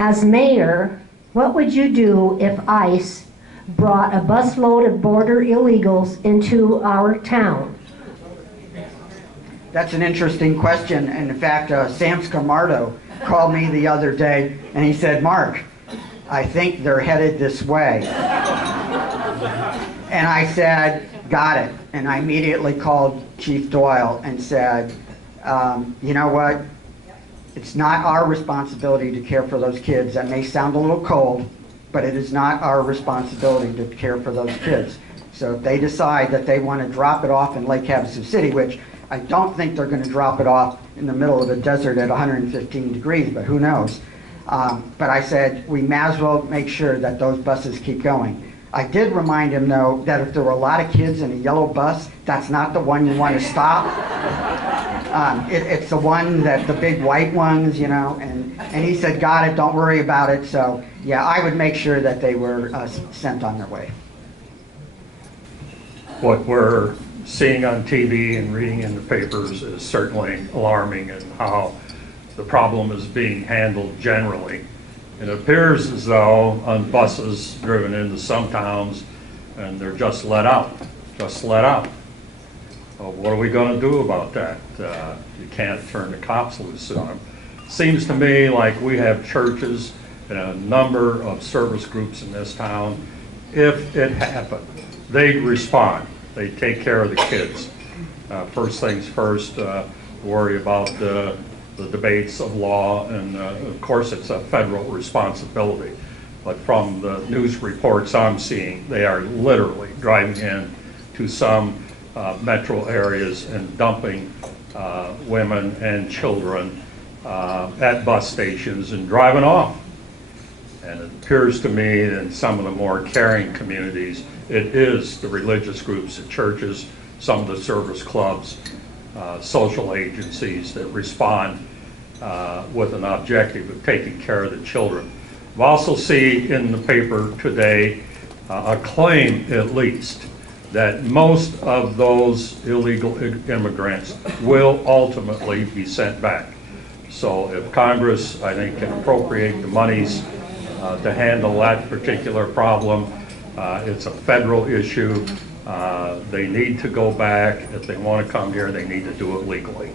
As mayor, what would you do if ICE brought a busload of border illegals into our town? That's an interesting question. And in fact, Sam Scamardo called me the other day and he said, Mark, I think they're headed this way. And I said, got it. And I immediately called Chief Doyle and said, you know what? It's not our responsibility to care for those kids. That may sound a little cold, but it is not our responsibility to care for those kids. So if they decide that they want to drop it off in Lake Havasu City, which I don't think they're going to drop it off in the middle of the desert at 115 degrees, but who knows. But I said, we may as well make sure that those buses keep going. I did remind him, though, that if there were a lot of kids in a yellow bus, that's not the one you want to stop. It's the one that the big white ones, you know, and he said, got it, don't worry about it. So, yeah, I would make sure that they were sent on their way. What we're seeing on TV and reading in the papers is certainly alarming in how the problem is being handled generally. It appears as though on buses driven into some towns and they're just let out. What are we going to do about that? You can't turn the cops loose on them. Seems to me like we have churches and a number of service groups in this town. If it happened, they respond. They take care of the kids. First things first, worry about the debates of law, and of course it's a federal responsibility. But from the news reports I'm seeing, they are literally driving in to some metro areas and dumping women and children at bus stations and driving off. And it appears to me that in some of the more caring communities, it is the religious groups, the churches, some of the service clubs, social agencies that respond with an objective of taking care of the children. We also see in the paper today a claim, at least, that most of those illegal immigrants will ultimately be sent back. So if Congress, I think, can appropriate the monies to handle that particular problem, it's a federal issue. They need to go back. If they want to come here, they need to do it legally.